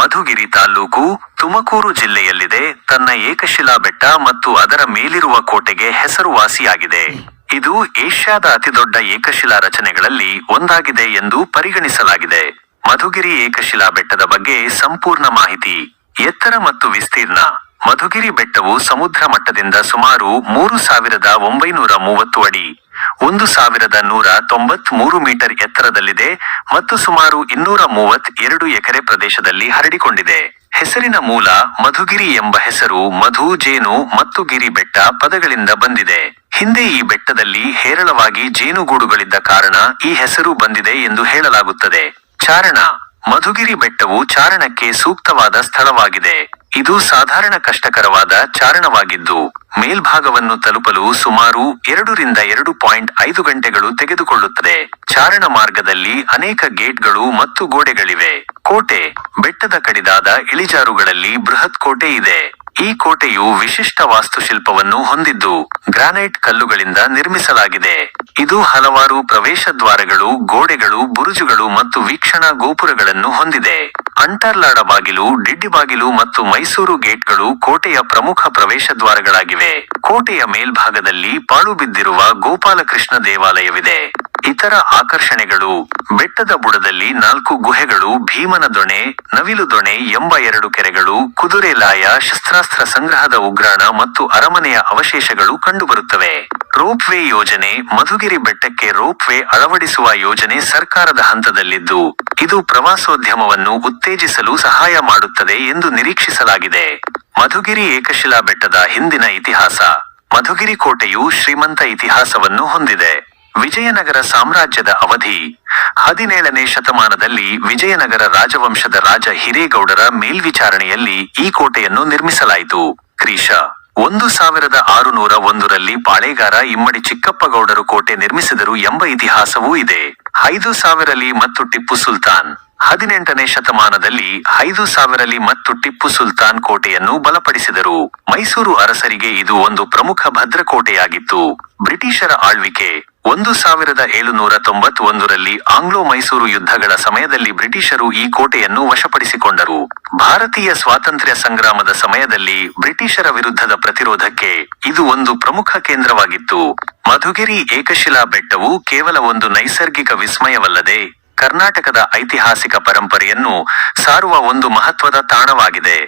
ಮಧುಗಿರಿ ತಾಲ್ಲೂಕು, ತುಮಕೂರು ಜಿಲ್ಲೆಯಲ್ಲಿದೆ. ತನ್ನ ಏಕಶಿಲಾ ಬೆಟ್ಟ ಮತ್ತು ಅದರ ಮೇಲಿರುವ ಕೋಟೆಗೆ ಹೆಸರುವಾಸಿಯಾಗಿದೆ. ಇದು ಏಷ್ಯಾದ ಅತಿದೊಡ್ಡ ಏಕಶಿಲಾ ರಚನೆಗಳಲ್ಲಿ ಒಂದಾಗಿದೆ ಎಂದು ಪರಿಗಣಿಸಲಾಗಿದೆ. ಮಧುಗಿರಿ ಏಕಶಿಲಾ ಬೆಟ್ಟದ ಬಗ್ಗೆ ಸಂಪೂರ್ಣ ಮಾಹಿತಿ. ಎತ್ತರ ಮತ್ತು ವಿಸ್ತೀರ್ಣ. ಮಧುಗಿರಿ ಬೆಟ್ಟವು ಸಮುದ್ರ ಮಟ್ಟದಿಂದ ಸುಮಾರು 3930 ಅಡಿ, 1193 ಮೀಟರ್ ಎತ್ತರದಲ್ಲಿದೆ ಮತ್ತು ಸುಮಾರು 232 ಎಕರೆ ಪ್ರದೇಶದಲ್ಲಿ ಹರಡಿಕೊಂಡಿದೆ. ಹೆಸರಿನ ಮೂಲ ಮಧುಗಿರಿ ಎಂಬ ಹೆಸರು ಮಧು, ಜೇನು ಮತ್ತು ಗಿರಿ ಬೆಟ್ಟ ಪದಗಳಿಂದ ಬಂದಿದೆ. ಹಿಂದೆ ಈ ಬೆಟ್ಟದಲ್ಲಿ ಹೇರಳವಾಗಿ ಜೇನುಗೂಡುಗಳಿದ್ದ ಕಾರಣ ಈ ಹೆಸರು ಬಂದಿದೆ ಎಂದು ಹೇಳಲಾಗುತ್ತದೆ. ಚಾರಣ. ಮಧುಗಿರಿ ಬೆಟ್ಟವು ಚಾರಣಕ್ಕೆ ಸೂಕ್ತವಾದ ಸ್ಥಳವಾಗಿದೆ. ಇದು ಸಾಧಾರಣ ಕಷ್ಟಕರವಾದ ಚಾರಣವಾಗಿದ್ದು, ಮೇಲ್ಭಾಗವನ್ನು ತಲುಪಲು ಸುಮಾರು 2 ರಿಂದ 2.5 ಗಂಟೆಗಳು ತೆಗೆದುಕೊಳ್ಳುತ್ತದೆ. ಚಾರಣ ಮಾರ್ಗದಲ್ಲಿ ಅನೇಕ ಗೇಟ್ಗಳು ಮತ್ತು ಗೋಡೆಗಳಿವೆ. ಕೋಟೆ. ಬೆಟ್ಟದ ಕಡಿದಾದ ಇಳಿಜಾರುಗಳಲ್ಲಿ ಬೃಹತ್ ಕೋಟೆ ಇದೆ. ಈ ಕೋಟೆಯು ವಿಶಿಷ್ಟ ವಾಸ್ತುಶಿಲ್ಪವನ್ನು ಹೊಂದಿದ್ದು, ಗ್ರಾನೈಟ್ ಕಲ್ಲುಗಳಿಂದ ನಿರ್ಮಿಸಲಾಗಿದೆ. ಇದು ಹಲವಾರು ಪ್ರವೇಶ ದ್ವಾರಗಳು, ಗೋಡೆಗಳು, ಬುರುಜುಗಳು ಮತ್ತು ವೀಕ್ಷಣಾ ಗೋಪುರಗಳನ್ನು ಹೊಂದಿದೆ. ಅಂಟಾರ್ಲಾಡ ಬಾಗಿಲು, ಡಿಡ್ಡಿಬಾಗಿಲು ಮತ್ತು ಮೈಸೂರು ಗೇಟ್ಗಳು ಕೋಟೆಯ ಪ್ರಮುಖ ಪ್ರವೇಶ ದ್ವಾರಗಳಾಗಿವೆ. ಕೋಟೆಯ ಮೇಲ್ಭಾಗದಲ್ಲಿ ಪಾಳು ಬಿದ್ದಿರುವ ಗೋಪಾಲಕೃಷ್ಣ ದೇವಾಲಯವಿದೆ. ಇತರ ಆಕರ್ಷಣೆಗಳು. ಬೆಟ್ಟದ ಬುಡದಲ್ಲಿ 4 ಗುಹೆಗಳು, ಭೀಮನ ದೊಣೆ, ನವಿಲು ದೊಣೆ ಎಂಬ 2 ಕೆರೆಗಳು, ಕುದುರೆ ಲಾಯ, ಶಸ್ತ್ರಾಸ್ತ್ರ ಸಂಗ್ರಹದ ಉಗ್ರಾಣ ಮತ್ತು ಅರಮನೆಯ ಅವಶೇಷಗಳು ಕಂಡುಬರುತ್ತವೆ. ರೋಪ್ ವೇ ಯೋಜನೆ. ಮಧುಗಿರಿ ಬೆಟ್ಟಕ್ಕೆ ರೋಪ್ ವೇ ಅಳವಡಿಸುವ ಯೋಜನೆ ಸರ್ಕಾರದ ಹಂತದಲ್ಲಿದ್ದು, ಇದು ಪ್ರವಾಸೋದ್ಯಮವನ್ನು ಉತ್ತೇಜಿಸಲು ಸಹಾಯ ಮಾಡುತ್ತದೆ ಎಂದು ನಿರೀಕ್ಷಿಸಲಾಗಿದೆ. ಮಧುಗಿರಿ ಏಕಶಿಲಾ ಬೆಟ್ಟದ ಹಿಂದಿನ ಇತಿಹಾಸ. ಮಧುಗಿರಿ ಕೋಟೆಯು ಶ್ರೀಮಂತ ಇತಿಹಾಸವನ್ನು ಹೊಂದಿದೆ. ವಿಜಯನಗರ ಸಾಮ್ರಾಜ್ಯದ ಅವಧಿ. 17ನೇ ಶತಮಾನದಲ್ಲಿ ವಿಜಯನಗರ ರಾಜವಂಶದ ರಾಜ ಹಿರೇಗೌಡರ ಮೇಲ್ವಿಚಾರಣೆಯಲ್ಲಿ ಈ ಕೋಟೆಯನ್ನು ನಿರ್ಮಿಸಲಾಯಿತು. ಕ್ರಿಶ. 1601ರಲ್ಲಿ ಪಾಳೇಗಾರ ಇಮ್ಮಡಿ ಚಿಕ್ಕಪ್ಪಗೌಡರು ಕೋಟೆ ನಿರ್ಮಿಸಿದರು ಎಂಬ ಇತಿಹಾಸವೂ ಇದೆ. 5000ರಲ್ಲಿ ಮತ್ತು ಟಿಪ್ಪು ಸುಲ್ತಾನ್. 18ನೇ ಶತಮಾನದಲ್ಲಿ 5000ರಲ್ಲಿ ಮತ್ತು ಟಿಪ್ಪು ಸುಲ್ತಾನ್ ಕೋಟೆಯನ್ನು ಬಲಪಡಿಸಿದರು. ಮೈಸೂರು ಅರಸರಿಗೆ ಇದು ಒಂದು ಪ್ರಮುಖ ಭದ್ರಕೋಟೆಯಾಗಿತ್ತು. ಬ್ರಿಟಿಷರ ಆಳ್ವಿಕೆ. 1791ರಲ್ಲಿ ಆಂಗ್ಲೋ ಮೈಸೂರು ಯುದ್ಧಗಳ ಸಮಯದಲ್ಲಿ ಬ್ರಿಟಿಷರು ಈ ಕೋಟೆಯನ್ನು ವಶಪಡಿಸಿಕೊಂಡರು. ಭಾರತೀಯ ಸ್ವಾತಂತ್ರ್ಯ ಸಂಗ್ರಾಮದ ಸಮಯದಲ್ಲಿ ಬ್ರಿಟಿಷರ ವಿರುದ್ಧದ ಪ್ರತಿರೋಧಕ್ಕೆ ಇದು ಒಂದು ಪ್ರಮುಖ ಕೇಂದ್ರವಾಗಿತ್ತು. ಮಧುಗಿರಿ ಏಕಶಿಲಾ ಬೆಟ್ಟವು ಕೇವಲ ಒಂದು ನೈಸರ್ಗಿಕ ವಿಸ್ಮಯವಲ್ಲದೆ, ಕರ್ನಾಟಕದ ಐತಿಹಾಸಿಕ ಪರಂಪರೆಯನ್ನು ಸಾರುವ ಒಂದು ಮಹತ್ವದ ತಾಣವಾಗಿದೆ.